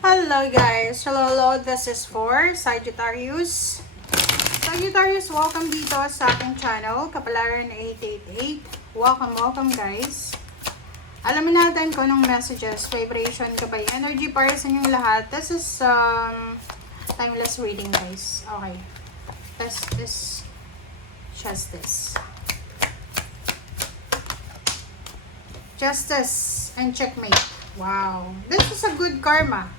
Hello guys! Hello, this is for Sagittarius. Sagittarius, welcome dito sa aking channel, Kapalaran 888. Welcome guys. Alamin natin kung anong messages, vibration, gabay, energy para sa inyong lahat. This is timeless reading guys. Okay. Test this. Justice. Justice and checkmate. Wow. This is a good karma.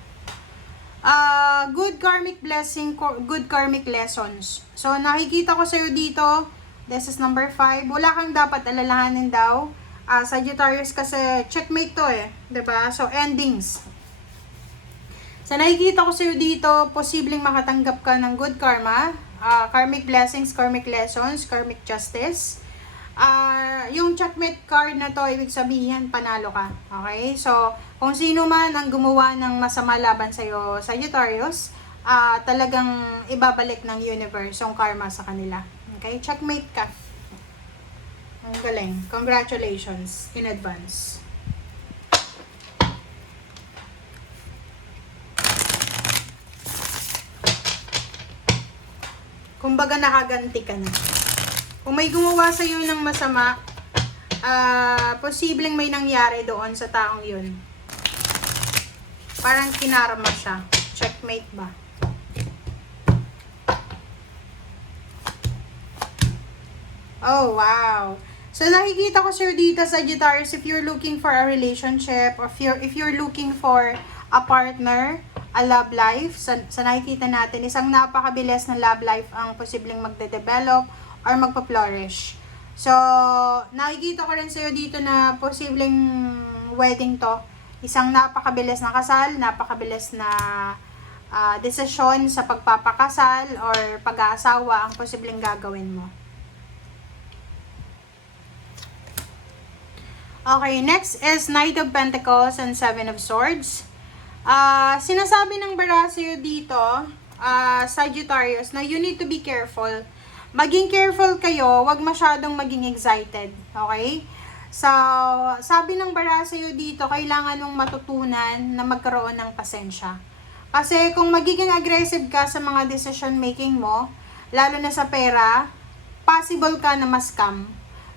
Good karmic blessing, good karmic lessons. So, nakikita ko sa'yo dito, this is number 5. Wala kang dapat alalahanin daw. Sagittarius kasi checkmate to eh. 'Di ba? So, endings. So, nakikita ko sa'yo dito, posibleng makatanggap ka ng good karma, karmic blessings, karmic lessons, karmic justice. Yung checkmate card na to, ibig sabihin, panalo ka. Okay? So, kung sino man ang gumawa ng masama laban sa'yo, Sagittarius, talagang ibabalik ng universe yung karma sa kanila. Okay? Checkmate ka. Ang galing. Congratulations in advance. Kumbaga nakaganti ka na. Kung may gumawa sa iyo ng masama, posibleng may nangyari doon sa taong yun. Parang kinarma siya. Checkmate ba? Oh, wow. So, nakikita ko sir dito, Sagittarius, if you're looking for a relationship, or if you're looking for a partner, a love life, sa nakikita natin, isang napakabilis na love life ang posibleng magde-develop or magpa-flourish. So, nakikita ko rin sa'yo dito na posibleng wedding to. Isang napakabilis na kasal, napakabilis na desisyon sa pagpapakasal or pag-aasawa ang posibleng gagawin mo. Okay, next is Knight of Pentacles and Seven of Swords. Sinasabi ng bara sa'yo dito, Sagittarius, na you need to be careful. Maging careful kayo, wag masyadong maging excited, okay? So, sabi ng bara sa'yo dito, kailangan mong matutunan na magkaroon ng pasensya. Kasi kung magiging aggressive ka sa mga decision making mo, lalo na sa pera, possible ka na ma-scam.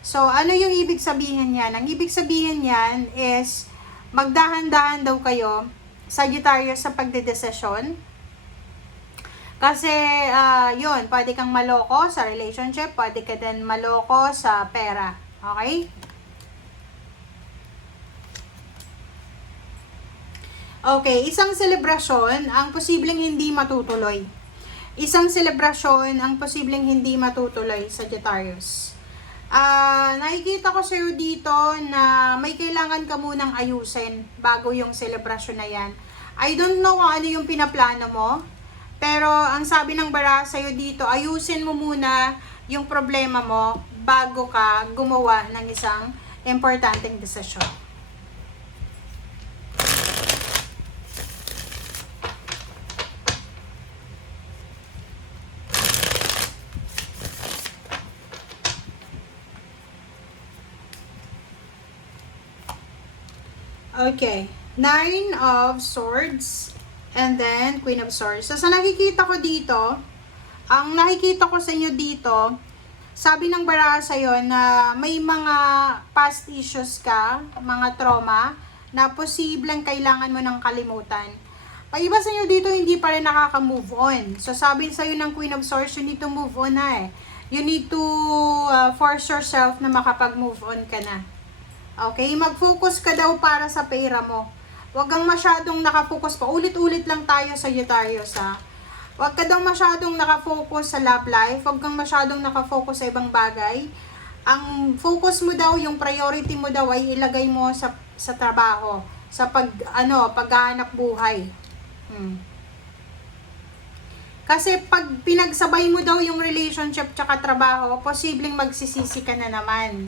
So, ano yung ibig sabihin yan? Ang ibig sabihin yan is, magdahan-dahan daw kayo, Sagittarius, sa pagdedesisyon. Kasi, yun, pwede kang maloko sa relationship, pwede ka din maloko sa pera. Okay? Okay, isang selebrasyon ang posibleng hindi matutuloy. Isang selebrasyon ang posibleng hindi matutuloy, Sagittarius. Nakikita ko sa'yo dito na may kailangan ka munang ayusin bago yung selebrasyon na yan. I don't know kung ano yung pinaplano mo, pero ang sabi ng bara sa'yo dito, ayusin mo muna yung problema mo bago ka gumawa ng isang importanteng desisyon. Okay, Nine of Swords and then Queen of Swords. So, sa nakikita ko dito, ang nakikita ko sa inyo dito, sabi ng bara sa'yo na may mga past issues ka, mga trauma, na posibleng kailangan mo ng kalimutan. Pag iba sa inyo dito, hindi pa rin nakaka-move on. So, sabi sa'yo ng Queen of Swords, you need to move on na eh. You need to force yourself na makapag-move on ka na. Okay? Mag-focus ka daw para sa pera mo. Huwag kang masyadong nakafocus pa. Ulit-ulit lang tayo, Sagittarius, ha? Huwag ka daw masyadong nakafocus sa love life. Huwag kang masyadong nakafocus sa ibang bagay. Ang focus mo daw, yung priority mo daw ay ilagay mo sa trabaho. Sa paghahanap buhay. Kasi pag pinagsabay mo daw yung relationship tsaka trabaho, posibleng magsisisi ka na naman.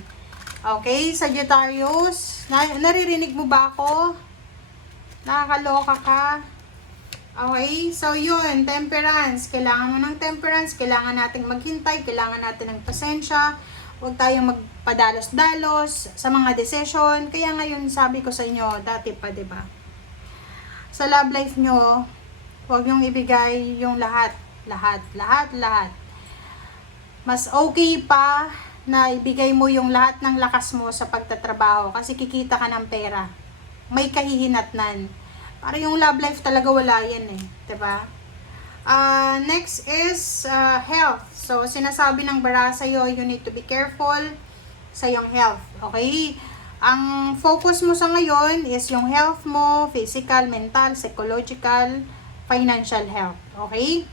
Okay, Sagittarius, naririnig mo ba ako? Nakakaloka ka? Okay, so yun, temperance. Kailangan mo ng temperance, kailangan nating maghintay, kailangan natin ng pasensya. Huwag tayong magpadalos-dalos sa mga decision. Kaya ngayon sabi ko sa inyo, dati pa, 'di ba? sa love life nyo, huwag nyong ibigay yung lahat. Lahat. Mas okay pa na ibigay mo yung lahat ng lakas mo sa pagtatrabaho kasi kikita ka ng pera. May kahihinatnan. Para yung love life talaga wala yan eh. 'Di ba? Next is health. So, sinasabi ng bara sa'yo, you need to be careful sa yung health. Okay? Ang focus mo sa ngayon is yung health mo, physical, mental, psychological, financial health. Okay?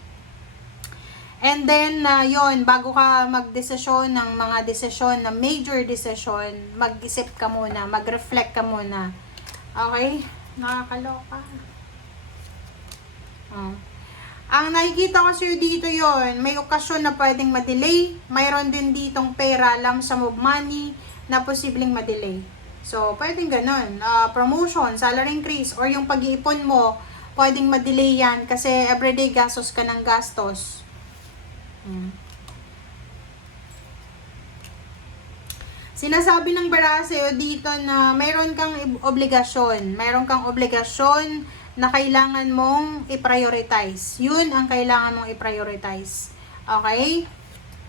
And then, yon bago ka magdesisyon ng mga desisyon, na major decision, mag-isip ka muna, mag-reflect ka muna. Okay? Nakakaloka. Ang nakikita ko sa'yo dito yon, may okasyon na pwedeng ma-delay. Mayroon din ditong pera, lump sum of money, na posibleng ma-delay. So, pwedeng ganun. Promotion, salary increase, or yung pag-iipon mo, pwedeng ma-delay yan kasi everyday gastos ka ng gastos. Sinasabi ng bara sa'yo dito na mayroon kang obligasyon. Mayroon kang obligasyon na kailangan mong i-prioritize. Yun ang kailangan mong i-prioritize. Okay?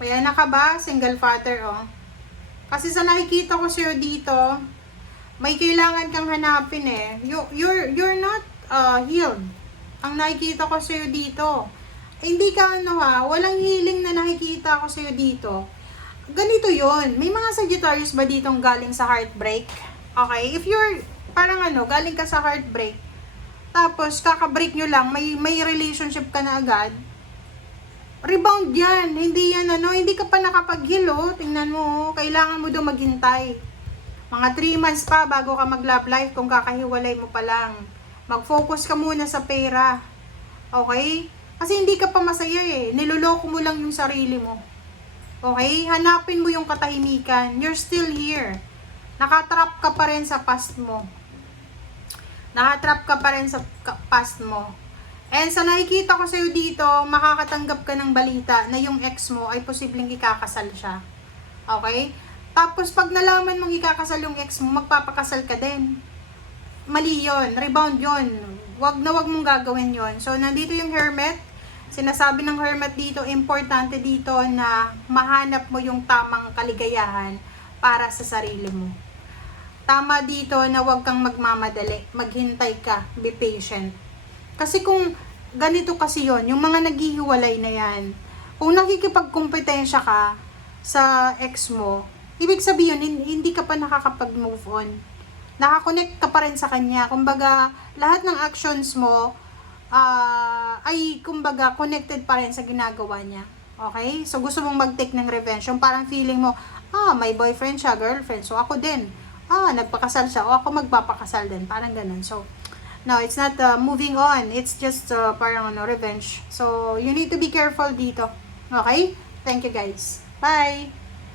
Kaya na ka ba? Single father, oh. Kasi sa nakikita ko sa'yo dito, may kailangan kang hanapin eh. You're not healed. Ang nakikita ko sa'yo dito. Hindi ka walang healing na nakikita ko sa'yo dito. Ganito yon. May mga Sagittarius ba ditong galing sa heartbreak? Okay? If you're, parang galing ka sa heartbreak, tapos kaka-break nyo lang, may relationship ka na agad, rebound yan. Hindi yan hindi ka pa nakapag-heal, oh. Tingnan mo, kailangan mo daw maghintay. Mga 3 months pa bago ka mag-love life kung kakahiwalay mo pa lang. Mag-focus ka muna sa pera. Okay? Kasi hindi ka pa masaya eh. Niloloko mo lang yung sarili mo. Okay? Hanapin mo yung katahimikan. You're still here. Nakatrap ka pa rin sa past mo. Nakatrap ka pa rin sa past mo. And sa nakikita ko sa'yo dito, makakatanggap ka ng balita na yung ex mo ay posibleng ikakasal siya. Okay? Tapos pag nalaman mong ikakasal yung ex mo, magpapakasal ka din. Mali yun. Rebound yun. Wag mong gagawin yun. So, nandito yung hermit. Sinasabi ng hermit dito, importante dito na mahanap mo yung tamang kaligayahan para sa sarili mo. Tama dito na wag kang magmamadali. Maghintay ka. Be patient. Kasi kung ganito kasi yon, yung mga naghihiwalay na yan, kung nakikipagkumpetensya ka sa ex mo, ibig sabihin, hindi ka pa nakakapag-move on. Nakakonect ka pa rin sa kanya. Kumbaga, lahat ng actions mo ay kumbaga connected pa rin sa ginagawa niya. Okay? So, gusto mong mag-take ng revenge. Yung parang feeling mo, may boyfriend siya, girlfriend. So, ako din. Nagpakasal siya. O ako magpapakasal din. Parang ganun. So, no, it's not moving on. It's just parang revenge. So, you need to be careful dito. Okay? Thank you guys. Bye!